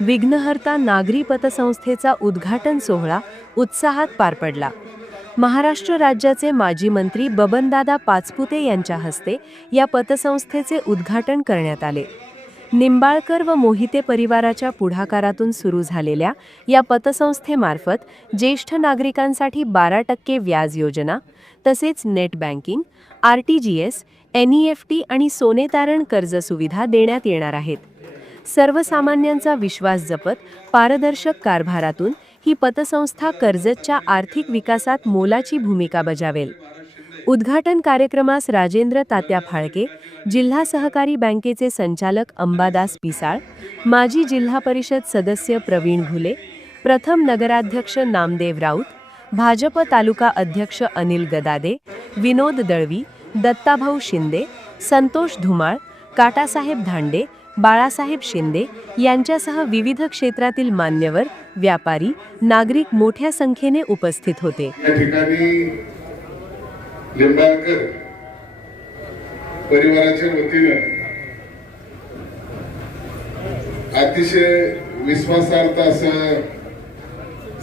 विघ्नहर्ता नागरी पतसंस्थेचा उद्घाटन सोहळा उत्साहात पार पडला. महाराष्ट्र राज्याचे माजी मंत्री बबनदादा पाचपुते यांच्या हस्ते या पतसंस्थेचे उद्घाटन करण्यात आले. निंबाळकर व मोहिते परिवाराच्या पुढाकारातून सुरू झालेल्या या पतसंस्थेमार्फत ज्येष्ठ नागरिकांसाठी बारा टक्के व्याज योजना तसेच net banking R T G S N E F T आणि सोने तारण कर्ज सुविधा देण्यात येणार आहेत. सर्वसामान्यांचा विश्वास जपत पारदर्शक कारभारातून ही पतसंस्था कर्जतच्या आर्थिक विकासात मोलाची भूमिका बजावेल. उद्घाटन कार्यक्रमास राजेंद्र तात्या फाळके जिल्हा सहकारी बँकेचे संचालक अंबादास पिसाळ माजी जिल्हा परिषद सदस्य प्रवीण घुले प्रथम नगराध्यक्ष नामदेव राऊत भाजप तालुका अध्यक्ष अनिल गदादे विनोद दळवी दत्ताभाऊ शिंदे संतोष धुमाळ काटासाहेब धांडे बाळासाहेब शिंदे यांच्यासह विविध क्षेत्रातील मान्यवर व्यापारी नागरिक मोठ्या संख्येने उपस्थित होते. या ठिकाणी लिंबाळकर परिवाराच्या वतीनं अतिशय विश्वासार्थ असं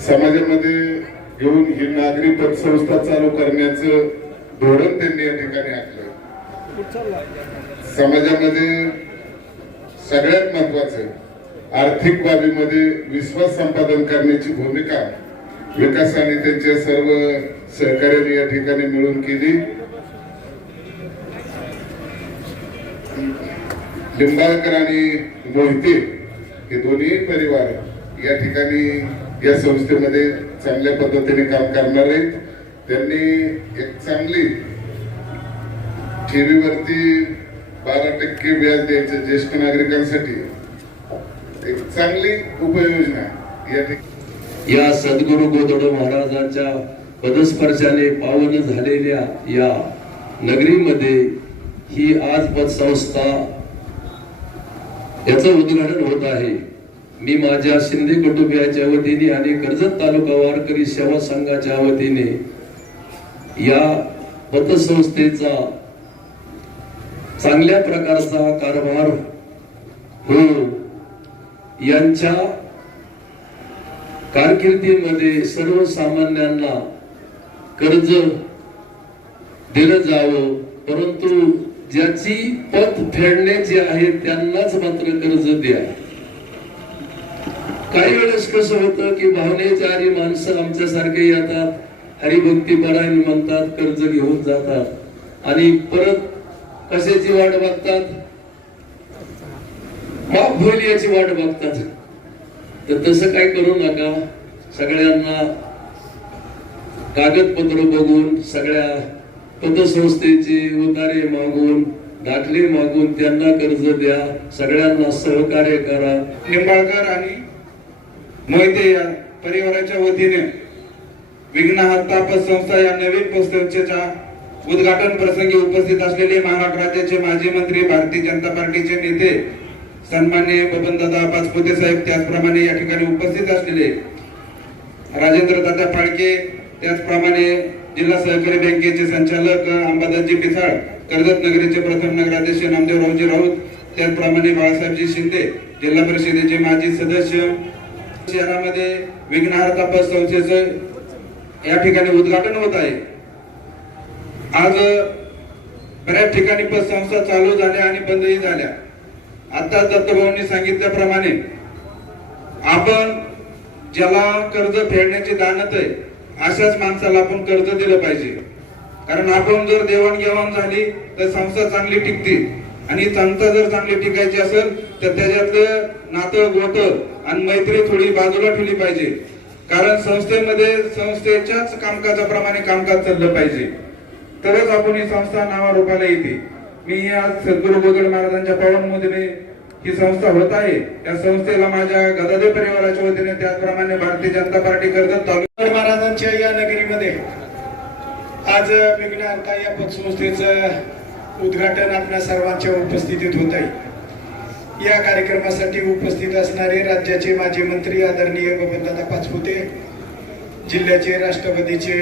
समाजामध्ये घेऊन ही नागरी पतसंस्था चालू करण्याचं धोरण त्यांनी या ठिकाणी आखलं समाजामध्ये सगळ्यात महत्वाचं आर्थिक बाबीमध्ये विश्वास संपादन करण्याची भूमिका विकास आणि त्यांच्या सर्व सहकार्याने या ठिकाणी मिळून केली. लिंबाळकर आणि मोहिते हे दोन्ही परिवार या ठिकाणी या संस्थेमध्ये चांगल्या पद्धतीने काम करणार आहेत. त्यांनी एक चांगली टीव्हीवरती बारा टक्के व्याज द्यायचं ज्येष्ठ नागरिकांसाठी एक चांगली उपयोजना या या सद्गुरू गोदड महाराजांच्या पदस्पर्शाने पावन झालेल्या या नगरीमध्ये ही आज पतसंस्था याचं उद्घाटन होत आहे. मी माझ्या शिंदे कुटुंबियाच्या वतीने आणि कर्जत तालुका वारकरी सेवा संघाच्या वतीने या पतसंस्थेचा चांगल्या प्रकारचा कारभार हो यांच्या कारकिर्दीमध्ये सर्वसामान्यांना कर्ज दिलं जावं परंतु ज्याची पत फेडण्याची आहे त्यांनाच मात्र कर्ज द्या. काही वेळेस कसं होतं की भावनेचारी आधी माणसं आमच्यासारखे येतात हरिभक्ती परायण म्हणतात कर्ज घेऊन जातात. आणि परत कशाची वाट बघतात. याची वाट बघतात. तर तसं काय करू नका. सगळ्यांना कागदपत्र बघून सगळ्या पतसंस्थेचे उतारे मागून दाखले मागून त्यांना कर्ज द्या. सगळ्यांना सहकार्य करा. निंबाळकर आणि मोहिते या परिवाराच्या वतीने विघ्नहर्ता संस्था या नवीन पतसंस्थेच्या उद्घाटन प्रसंगी उपस्थित असलेले महाराष्ट्र राज्याचे माजी मंत्री भारतीय जनता पार्टीचे नेते सन्मान्य बबनदादा पाचपुते साहेब त्याचप्रमाणे या ठिकाणी उपस्थित असलेले राजेंद्र दादा फाळके त्याचप्रमाणे जिल्हा सहकारी बँकेचे संचालक अंबादासजी पिसाळ कर्जत नगरीचे प्रथम नगराध्यक्ष नामदेव रावजी राऊत त्याचप्रमाणे बाळासाहेबजी शिंदे जिल्हा परिषदेचे माजी सदस्य शहरामध्ये विघ्नहारता पत संस्थेचं या ठिकाणी उद्घाटन होत आहे. आज बऱ्याच ठिकाणी पतसंस्था चालू झाल्या आणि बंदही झाल्या. आता दत्तभाऊंनी सांगितल्याप्रमाणे आपण ज्याला कर्ज फेडण्याची दानत आहे अशाच माणसाला आपण कर्ज दिलं पाहिजे. कारण आपण जर देवाणघेवाण झाली तर संस्था चांगली टिकते. आणि संस्था जर चांगली टिकायची असेल तर त्याच्यातलं नातं गोट आणि मैत्री थोडी बाजूला ठेवली पाहिजे. कारण संस्थेमध्ये संस्थेच्याच कामकाजाप्रमाणे कामकाज चाललं पाहिजे. तरच आपण ही संस्था नावारूपाला येते. मी आज सद्गुरु गोगड महाराजांच्या पावनमध्ये ही संस्था होत आहे. त्या संस्थेला माझ्या गदादे परिवाराच्या वतीने त्याचप्रमाणे भारतीय जनता पार्टी कर्जत तालुका महाराजांच्या या नगरीमध्ये आज विघ्नहर्ता या पतसंस्थेचं उद्घाटन आपल्या सर्वांच्या उपस्थितीत होत आहे. या कार्यक्रमासाठी उपस्थित असणारे राज्याचे माजी मंत्री आदरणीय बबनदादा पाचपुते जिल्ह्याचे राष्ट्रवादीचे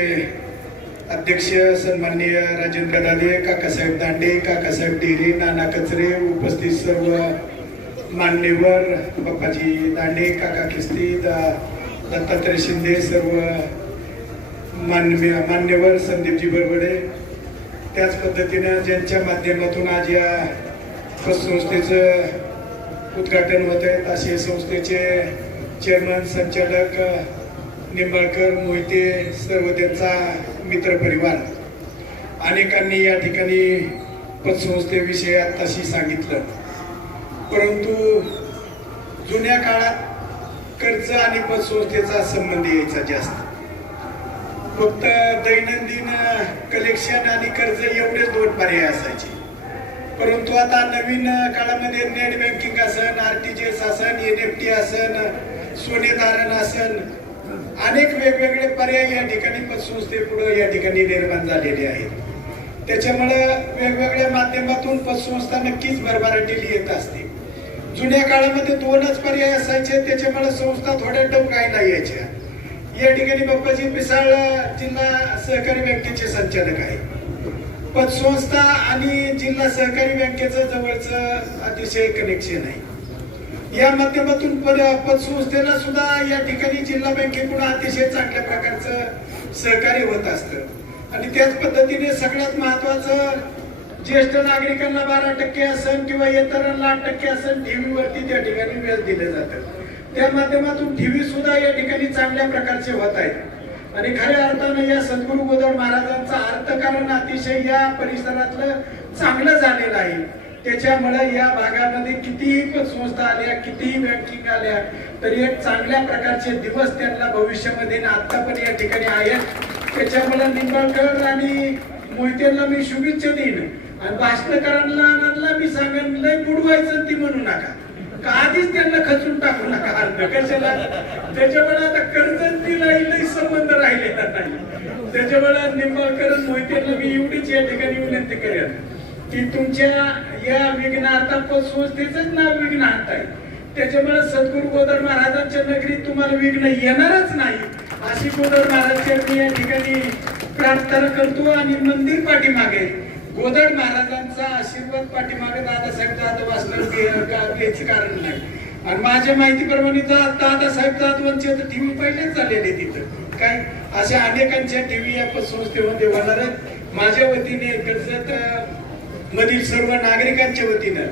अध्यक्ष सन्माननीय राजेंद्र दादे काकासाहेब दांडे काकासाहेब डेरे नाना कचरे उपस्थित सर्व मान्यवर बाप्पाजी दांडे काका किस्ती दा दत्तात्रय शिंदे सर्व मान्य मान्यवर संदीपजी बरबडे. त्याच पद्धतीनं ज्यांच्या माध्यमातून आज या संस्थेचं उद्घाटन होत आहे असे संस्थेचे चेअरमन संचालक निंबाळकर मोहिते सर्व त्यांचा मित्रपरिवार. अनेकांनी या ठिकाणी पतसंस्थेविषयी आत्ताशी सांगितलं. परंतु जुन्या काळात कर्ज आणि पतसंस्थेचा संबंध यायचा जास्त. फक्त दैनंदिन कलेक्शन आणि कर्ज एवढेच दोन पर्याय असायचे. परंतु आता नवीन काळामध्ये नेट बँकिंग असन एस असन एन एफ टी असन सोने धारण असन अनेक वेगवेगळे पर्याय या ठिकाणी पतसंस्थेपुढे या ठिकाणी निर्माण झालेले आहेत. त्याच्यामुळं वेगवेगळ्या माध्यमातून पतसंस्था नक्कीच भरभराटीला येत असते. जुन्या काळामध्ये दोनच पर्याय असायचे त्याच्यामुळे संस्था थोड्या टवकायला यायच्या. या ठिकाणी बाप्पाजी पिसाळ जिल्हा सहकारी बँकेचे संचालक आहे पतसंस्था आणि जिल्हा सहकारी बँकेचं जवळचं अतिशय कनेक्शन आहे. या माध्यमातून पतसंस्थेला सुद्धा या ठिकाणी जिल्हा बँकेकडून अतिशय चांगल्या प्रकारचं सहकार्य होत असतं. आणि त्याच पद्धतीने सगळ्यात महत्वाचं ज्येष्ठ नागरिकांना बारा टक्के असन किंवा इतरांना आठ टक्के असन ठेवीवरती त्या ठिकाणी व्याज दिलं जातं. त्या माध्यमातून ठेवी सुद्धा या ठिकाणी चांगल्या प्रकारचे होत आहेत. आणि खऱ्या अर्थानं या सद्गुरु गोदळ महाराजांचा अर्थकारण अतिशय या परिसरातलं चांगलं झालेलं आहे. त्याच्यामुळे या भागामध्ये कितीही पतसंस्था आल्या कितीही बँकिंग आल्या तरी एक चांगल्या प्रकारचे दिवस त्यांना भविष्यामध्ये ना आता पण या ठिकाणी आहेत. त्याच्यामुळे निंबाळकर आणि मोहितेला मी शुभेच्छा देईन. आणि भाषणकारांना मी सांगेन लय बुडवायचं ती म्हणू नका. का आधीच त्यांना खचून टाकू नका अर्ध कशाला त्याच्यामुळे आता कर्जतीला लई संबंध राहिलेला नाही त्याच्यामुळे निंबाळकर मोहितेला मी एवढीच या ठिकाणी विनंती करेन. की तुमच्या या विघ्नार्थापासून त्याच नाव विघ्नार्थ आहे. त्याच्यामुळे सद्गुरु गोदर महाराजांच्या नगरीत तुम्हाला विघ्न येणारच नाही. अशी गोदर महाराजच्या मी या ठिकाणी प्रार्थना करतो आणि मंदिर पाठीमागे गोदर महाराजांचा आशीर्वाद पाठीमागे दादासाहेब जाधव असलं घ्यायचं कारण नाही. आणि माझ्या माहितीप्रमाणे दा- दादासाहेब जाधवांचे तर टीव्ही पहिलेच झालेले तिथं काय? अशा अनेकांच्या टीव्ही या संस्थेमध्ये होणार आहेत. माझ्या वतीने कर्जत मधील सर्व नागरिकांच्या वतीनं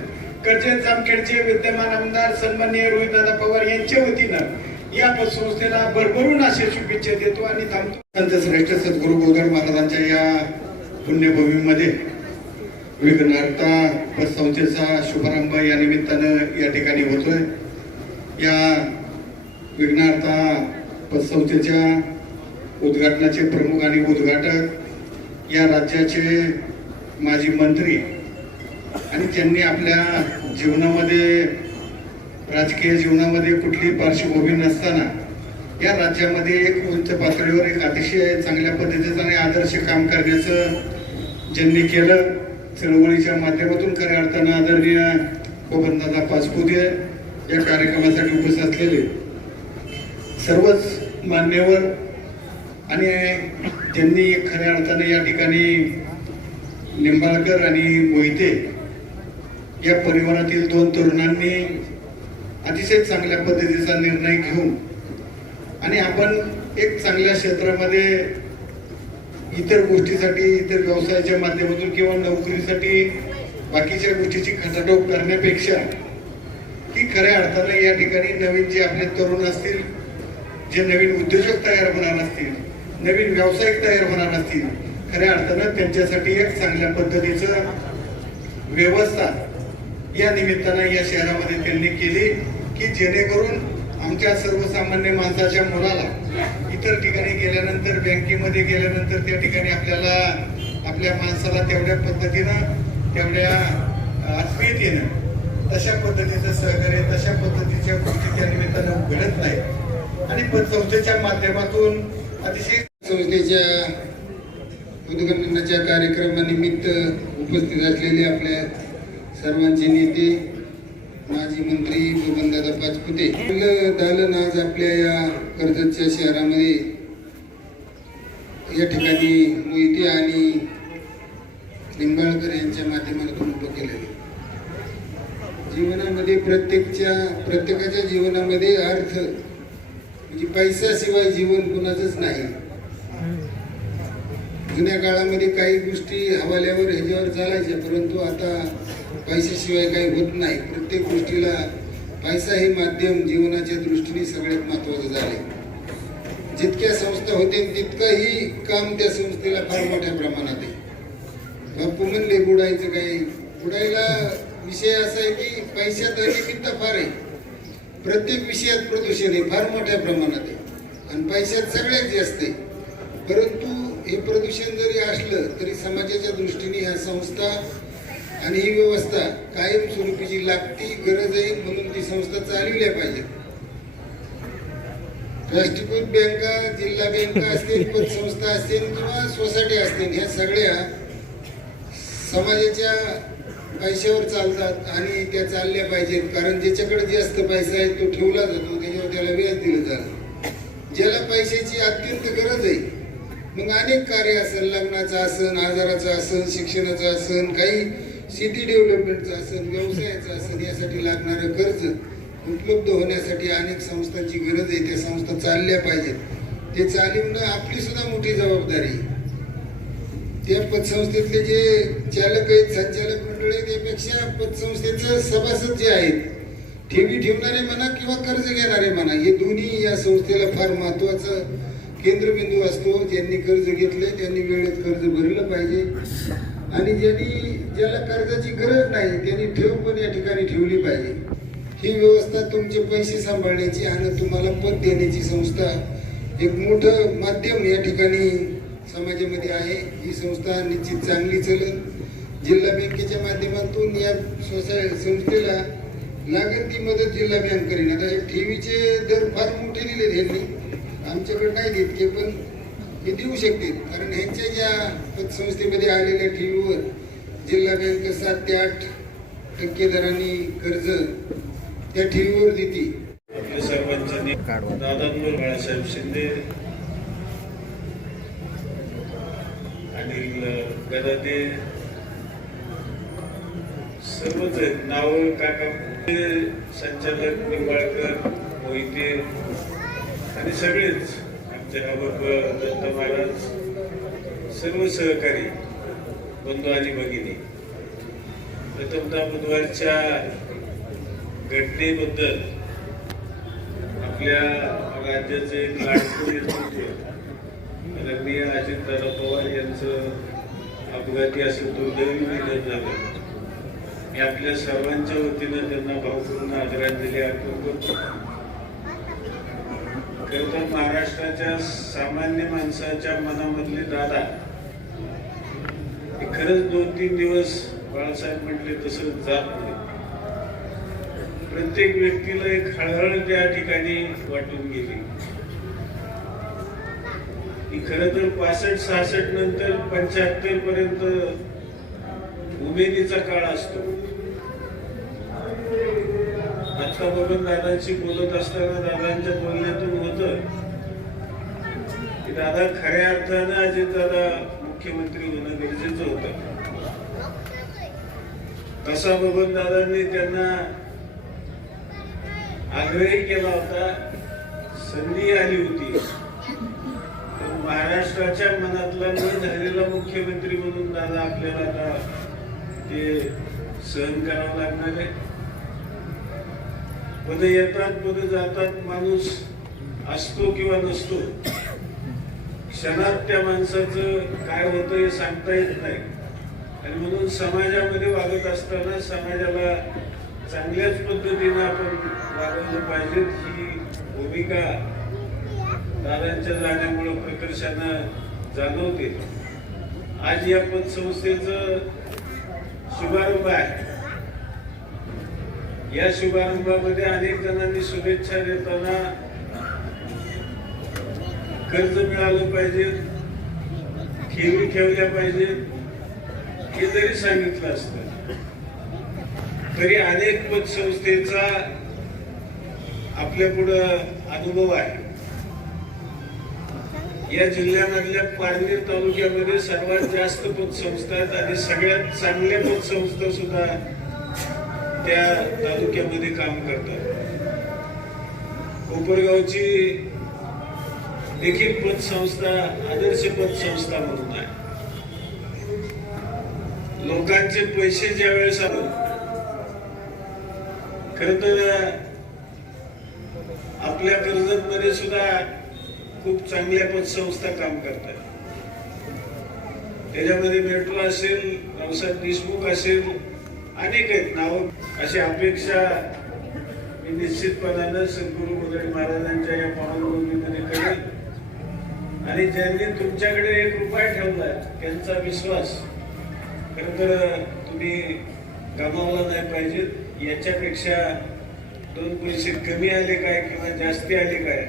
कर्जत जामखेडचे विद्यमान आमदार सन्माननीय रोहितदादा पवार यांच्या वतीनं या पतसंस्थेला भरभरून अशा शुभेच्छा देतो आणि थांबतो. संत श्रेष्ठ सद्गुरू गोधड महाराजांच्या या पुण्यभूमीमध्ये विघ्नहर्ता पतसंस्थेचा शुभारंभ या निमित्तानं या ठिकाणी होतोय. या विघ्नहर्ता पतसंस्थेच्या उद्घाटनाचे प्रमुख आणि उद्घाटक या राज्याचे माजी मंत्री आणि ज्यांनी आपल्या जीवनामध्ये राजकीय जीवनामध्ये कुठली पार्श्वभूमी नसताना या राज्यामध्ये एक उच्च पातळीवर एक अतिशय चांगल्या पद्धतीचं आणि आदर्श काम करण्याचं ज्यांनी केलं चळवळीच्या माध्यमातून खऱ्या अर्थानं आदरणीय बबनदादा पाचपुते या कार्यक्रमासाठी उपस्थित असलेले सर्वच मान्यवर आणि ज्यांनी खऱ्या अर्थानं या ठिकाणी निंबाळकर आणि मोहिते या परिवारातील दोन तरुणांनी अतिशय चांगल्या पद्धतीचा निर्णय घेऊन आणि आपण एक चांगल्या क्षेत्रामध्ये इतर गोष्टीसाठी इतर व्यवसायाच्या माध्यमातून किंवा नोकरीसाठी बाकीच्या गोष्टीची खटाटोप करण्यापेक्षा की खऱ्या अर्थानं या ठिकाणी नवीन जे आपले तरुण असतील जे नवीन उद्योजक तयार होणार असतील नवीन व्यावसायिक तयार होणार असतील खऱ्या अर्थानं त्यांच्यासाठी एक चांगल्या पद्धतीचं व्यवस्था या निमित्तानं या शहरामध्ये त्यांनी केली की जेणेकरून आमच्या सर्वसामान्य माणसाच्या मुलाला इतर ठिकाणी गेल्यानंतर बँकेमध्ये गेल्यानंतर त्या ठिकाणी आपल्याला आपल्या माणसाला तेवढ्या पद्धतीनं तेवढ्या आत्मीयतेनं तशा पद्धतीचं सहकार्य तशा पद्धतीच्या गोष्टी त्या निमित्तानं घडत नाही आणि पतसंस्थेच्या माध्यमातून अतिशय संस्थेच्या उद्घाटनाच्या कार्यक्रमानिमित्त उपस्थित असलेले आपल्या सर्वांचे नेते माजी मंत्री बबनदादा पाचपुते. दालन आज आपल्या या कर्जतच्या शहरामध्ये या ठिकाणी मोहिते आणि निंबाळकर यांच्या माध्यमातून उभं केलं जीवनामध्ये प्रत्येकच्या प्रत्येकाच्या जीवनामध्ये अर्थ म्हणजे पैशाशिवाय जीवन कुणाचंच नाही. जुन्या काळामध्ये काही गोष्टी हवाल्यावर ह्याच्यावर चालायच्या परंतु आता पैशाशिवाय काही होत नाही. प्रत्येक गोष्टीला पैसा हे माध्यम जीवनाच्या दृष्टीने सगळ्यात महत्त्वाचं झाले जितक्या संस्था होतील तितकंही काम त्या संस्थेला फार मोठ्या प्रमाणात आहे. बापू म्हणले बुडायचं काही. बुडायला विषय असा आहे की पैशात अनिमित्त फार आहे. प्रत्येक विषयात प्रदूषण आहे फार मोठ्या प्रमाणात आहे. आणि पैशात सगळ्यात जास्त आहे. परंतु हे प्रदूषण जरी असलं तरी समाजाच्या दृष्टीने ह्या संस्था आणि ही व्यवस्था कायमस्वरूपीची लागती गरज आहे म्हणून ती संस्था चालविल्या पाहिजेत. राष्ट्रीयकृत बँका जिल्हा बँका असतील पतसंस्था असतील किंवा सोसायटी असतील ह्या सगळ्या समाजाच्या पैशावर चालतात आणि त्या चालल्या पाहिजेत. कारण ज्याच्याकडे जास्त पैसा आहे तो ठेवला जातो त्याच्यावर त्याला व्याज दिलं जातं. ज्याला पैशाची अत्यंत गरज आहे मग अनेक कार्य असेल लग्नाचं असन आजाराचं असन शिक्षणाचं असन काही शेती डेव्हलपमेंटचं असन व्यवसायाचं असन यासाठी लागणारं कर्ज उपलब्ध होण्यासाठी अनेक संस्थांची गरज आहे. त्या संस्था चालल्या पाहिजेत. ते चालवणं आपली सुद्धा मोठी जबाबदारी त्या पतसंस्थेतले जे चालक आहेत संचालक मंडळ आहेत त्यापेक्षा पतसंस्थेचं सभासद जे आहेत ठेवी ठेवणारे म्हणा किंवा कर्ज घेणारे म्हणा हे दोन्ही या संस्थेला फार महत्वाचं केंद्रबिंदू असतो ज्यांनी कर्ज घेतले त्यांनी वेळेत कर्ज भरलं पाहिजे. आणि ज्यांनी ज्याला कर्जाची गरज नाही त्यांनी ठेव पण या ठिकाणी ठेवली पाहिजे. ही व्यवस्था तुमचे पैसे सांभाळण्याची आणि तुम्हाला पद देण्याची संस्था एक मोठं माध्यम या ठिकाणी समाजामध्ये आहे. ही संस्था निश्चित चांगली चलत जिल्हा बँकेच्या माध्यमातून या सोसाय संस्थेला लागेल ती मदत जिल्हा बँक करेन. आता हे ठेवीचे दर फार मोठे दिले यांनी आमच्याकडे नाही देत ते पण हे देऊ शकतील. कारण ह्यांच्या ज्या पतसंस्थेमध्ये आलेल्या ठेवीवर जिल्हा बँक सात ते आठ टक्के दरांनी कर्ज त्या ठेवीवर देते. आपल्या सर्वांच्या दादांवर बाळासाहेब शिंदे आणि गदादे सर्वच आहेत. नाव काका संचालक निंबाळकर मोहिते आणि सगळेच आमचे अबक दत्त महाराज सर्व सहकारी बंधू आणि भगिनी. प्रथमता बुधवारच्या घटनेबद्दल आपल्या राज्याचे एक लाडको अजितदादा पवार यांचं अपघाती असं दुर्दैवी निधन झालं. मी आपल्या सर्वांच्या वतीनं त्यांना भावपूर्ण आदरांजली अर्पण करतो. खरं महाराष्ट्राच्या सामान्य माणसाच्या मनामधले दादा खरंच दोन तीन दिवस बाळासाहेब म्हटले तसं जात नाही. प्रत्येक व्यक्तीला एक हळहळ त्या ठिकाणी वाटून गेली. ही खर तर पासष्ट सहासष्ट नंतर पंच्याहत्तर पर्यंत उमेदीचा काळ असतो. आता बघून दादांशी बोलत असताना दादांच्या बोलण्यातून होत. की दादा खऱ्या अर्थानं अजित दादा मुख्यमंत्री होणं गरजेचं होतं. तसा बबन दादांनी त्यांना आग्रही केला होता संधी आली होती. पण महाराष्ट्राच्या मनातला न झालेला मुख्यमंत्री म्हणून दादा आपल्याला आता ते सहन करावं लागणार आहे. पद येतात पद जातात माणूस असतो किंवा नसतो क्षणात त्या माणसाचं काय होतं हे सांगता येत नाही. आणि म्हणून समाजामध्ये वागत असताना समाजाला चांगल्याच पद्धतीनं आपण वागवलं पाहिजे ही भूमिका दादांच्या जाण्यामुळे प्रकर्षानं जाणवते. आज या पतसंस्थेचं शुभारंभ आहे. या शुभारंभामध्ये अनेक जणांनी शुभेच्छा देताना कर्ज मिळालं पाहिजे ठेवी ठेवल्या पाहिजेत हे जरी सांगितलं असतं तरी अनेक पतसंस्थेचा आपल्या पुढं अनुभव आहे. या जिल्ह्यामधल्या पारनेर तालुक्यामध्ये सर्वात जास्त पतसंस्था आहेत आणि सगळ्यात चांगल्या पतसंस्था सुद्धा त्या तालुक्यामध्ये काम करतात. कोपरगावची देखील पतसंस्था आदर्श पतसंस्था म्हणून आहे. लोकांचे पैसे ज्या वेळेस खर तर आपल्या कर्जत मध्ये सुद्धा खूप चांगल्या पतसंस्था काम करतात. त्याच्यामध्ये मेट्रो असेल नवसाद देशमुख असेल अनेक आहेत नाव अशी अपेक्षा मी निश्चितपणानं सद्गुरू मुदळी महाराजांच्या या पाहून आणि ज्यांनी तुमच्याकडे एक रुपया ठेवला त्यांचा विश्वास खरं तर तुम्ही गमावला नाही पाहिजे. याच्यापेक्षा दोन पैसे कमी आले काय किंवा जास्ती आले काय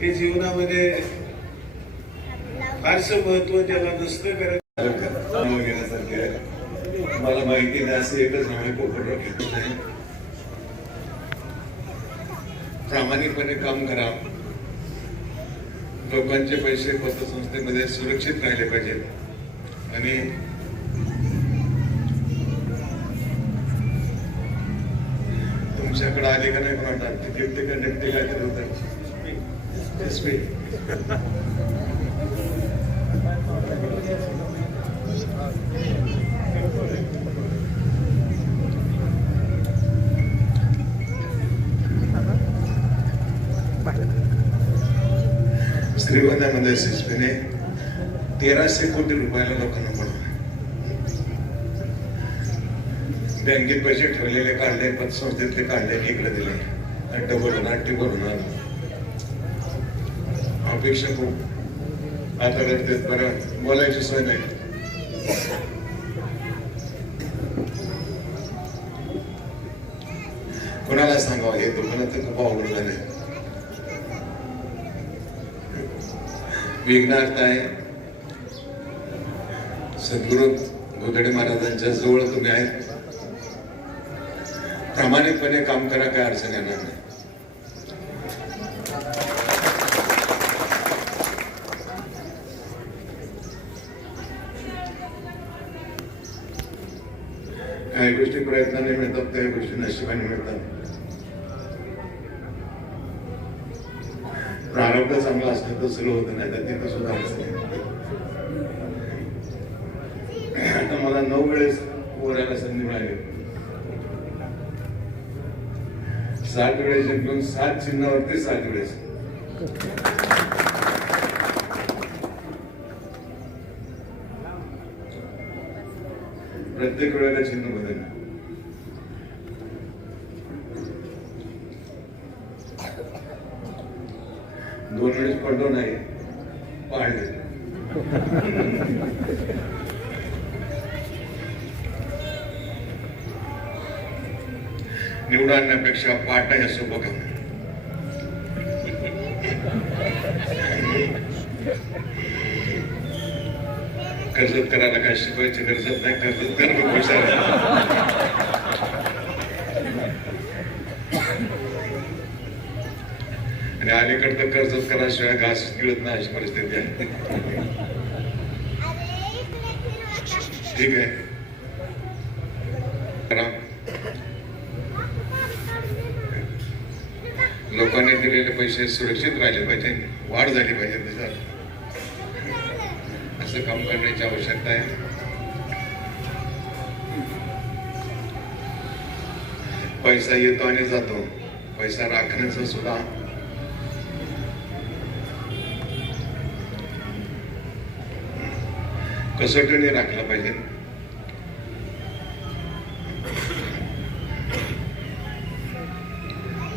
ते जीवनामध्ये फारसं महत्त्व त्याला नसतं करत घेण्यासारखे मला माहिती नाही असं एकच नाव आहे घेतलं नाही. प्रामाणिकपणे काम करा. लोकांचे पैसे पतसंस्थेमध्ये सुरक्षित राहिले पाहिजेत. आणि तुमच्याकडे आले का नाही म्हणतात ते टिकते का काय तर होतं मध्ये श्रीगोंद्यामध्ये तेराशे कोटी रुपयाला लोकांना पडवलं बँकेत पैसे ठेवलेले काढले पतसंस्थेतले काढले इकडे दिले आणि डबल होणार टिबल होणार अपेक्षा खूप आता करते बरं बोलायची सोय नाही कोणाला सांगावं हे दुकानात खूप अवघड झाले विघ्नार्थ आहे. सद्गुरू गोदडे महाराजांच्या जवळ तुम्ही आहेत. प्रामाणिकपणे काम करा काय अडचण येणार नाही. काही गोष्टी प्रयत्नाने मिळतात काही गोष्टी नशिबाने मिळतात. प्रारंभ चांगला असलं तर सुरू होत नाही तर तिथं सुद्धा अडचण आता मला नऊ वेळेस बोलायला संधी मिळाली. सात वेळेस जिंकून सात चिन्हावरती सात वेळेस. प्रत्येक वेळेला चिन्ह बदल दोन वेळेस पडलो नाही पाळले निवडून आणण्यापेक्षा पाटा या बघा कर्जत करायला काय शिकवायची गरजत नाही कर्जत करणं आणि अलीकडं कर्जत कराशिवाय घास गिळत नाही अशी परिस्थिती आहे. ठीक आहे करा. लोकांनी दिलेले पैसे सुरक्षित राहिले पाहिजे वाढ झाली पाहिजे त्याच्यात. असं काम करण्याची आवश्यकता आहे. पैसा येतो आणि जातो. पैसा राखण्याचं सुद्धा. कसोटीने राखलं पाहिजे.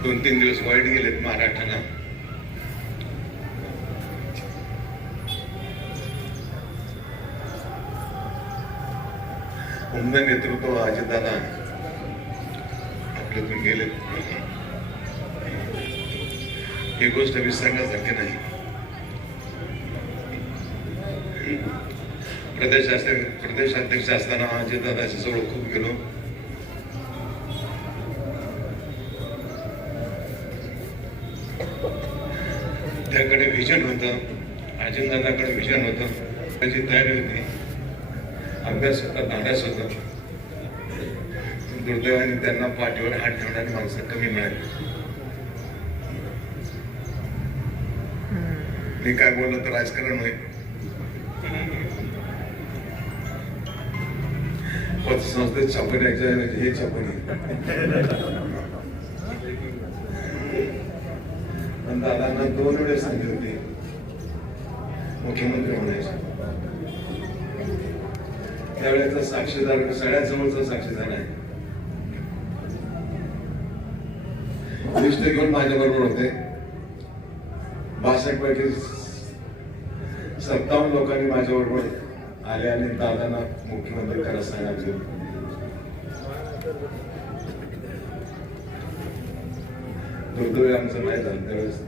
दोन तीन दिवस वाईट गेलेत महाराष्ट्राला उमद नेतृत्व अजितदादा आपल्यातून गेले ही गोष्ट विसरण्यासारखी नाही. प्रदेशाध्यक्ष प्रदेशाध्यक्ष असताना अजितदादाच्या जवळ खूप गेलो. विजन होतं. अजितदादाकडे विजन होतं. त्याची तयारी होती. अभ्यास होता धाडस होतं. दुर्दैवाने त्यांना पाठीवर हात ठेवणारी माणसं कमी मिळाली. मी काय बोललं तर राजकारण होईल. पतसंस्थेत छापून हे छापणी. दादांना दोन वेळेस संधी होती मुख्यमंत्री होण्याची त्यावेळेचा साक्षीदार सगळ्यात जवळचा साक्षीदार आहे लिस्ट घेऊन माझ्या बरोबर होते बासष्ट पैकी सत्तावन्न लोकांनी माझ्या बरोबर आले आणि दादांना मुख्यमंत्री करायला सांगितले दुर्दैव आमचं नाही झालं त्यावेळेस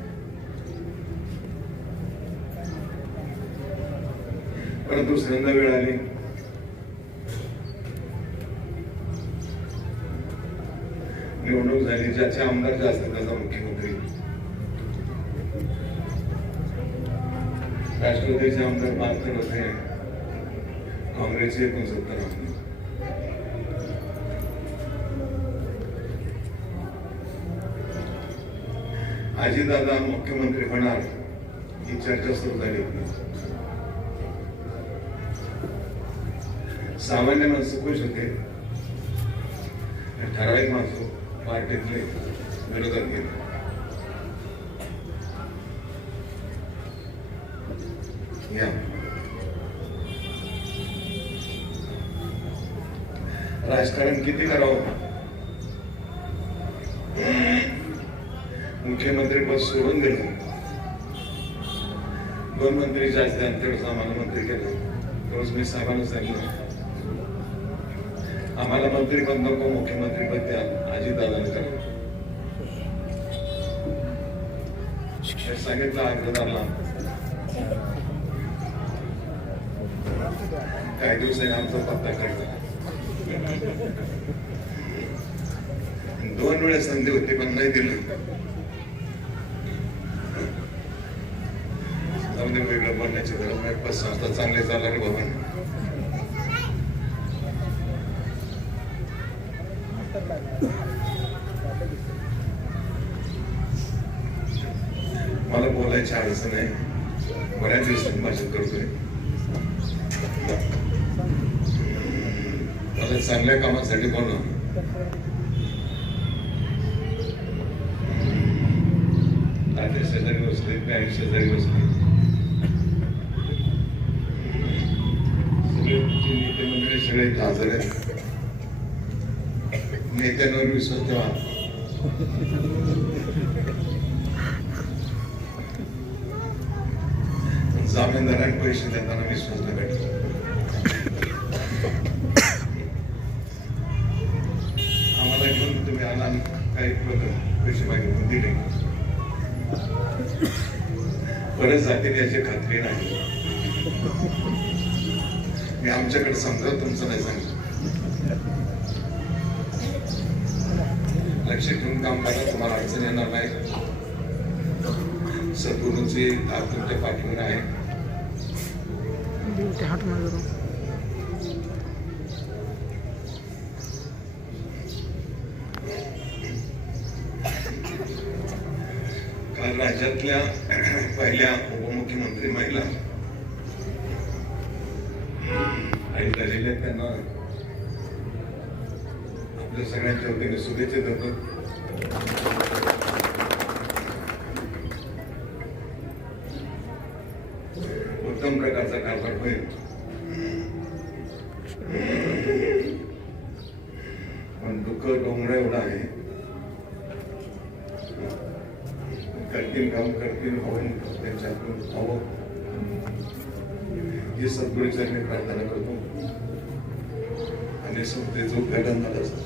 परत दुसऱ्यांदा वेळ आली निवडणूक झाली ज्याचे आमदार जास्त त्याचा मुख्यमंत्री. राष्ट्रवादीचे आमदार बहात्तर होते काँग्रेसचे एकोणसत्तर आमदार. अजितदादा मुख्यमंत्री होणार ही चर्चा सुरू झाली. होती सामान्य माणसं खुश होते ठराविक माणसं पार्टीतले विरोधात गेले या. राजकारण किती करावं? मुख्यमंत्री पद सोडून दिलं दोन मंत्री जास्त अंतर आम्हाला मंत्री केलं रोज मी साहेबांना सांगितलं आम्हाला मंत्रीपद नको मुख्यमंत्री पद द्या. अजितदादाने करा. सांगितलं अग्रदारला काही दिवसांनी आमचा पत्ता कळला दोन वेळा संधी होती पण नाही दिलं. जाऊ वेगळं बोलण्याची गरज नाही पण संस्था चांगली चालणार बाबा. मला बोलायची अडचण नाही. बऱ्याच दिवसांनी भाषण करतोय. मला चांगल्या कामासाठी बोलणं तात्या शेजारी बसले पॅरेंट शेजारी बसले सगळे जे नेते मंडळी सगळे इथं हजर आहेत नेत्यांवर विश्वास ठेवा. जामीनदारांनी पैसे देताना विश्वास नका आम्हाला घेऊन तुम्ही आला आणि काही पद पैसे मागितले दिले. परत जातील याची खात्री नाही. मी आमच्याकडे समजा तुमचं नाही सांगितलं लक्ष ठेवून काम करा तुम्हाला अडचण येणार नाही. सद्गुरूंची हात तुमच्या पाठीवर आहे. काल राज्यातल्या पहिल्या उपमुख्यमंत्री महिला. आणि त्यांना आपल्या सगळ्यांच्या वतीने शुभेच्छा देतो. उत्तम प्रकारचा कारभार होईल. पण दुःख डोंगरा एवढा आहे. करतील काम करतील होऊन त्यांच्याकडून हवं. हे सद्गुरूची मी प्रार्थना करतो. आणि संस्थेचं उद्घाटन झालं जय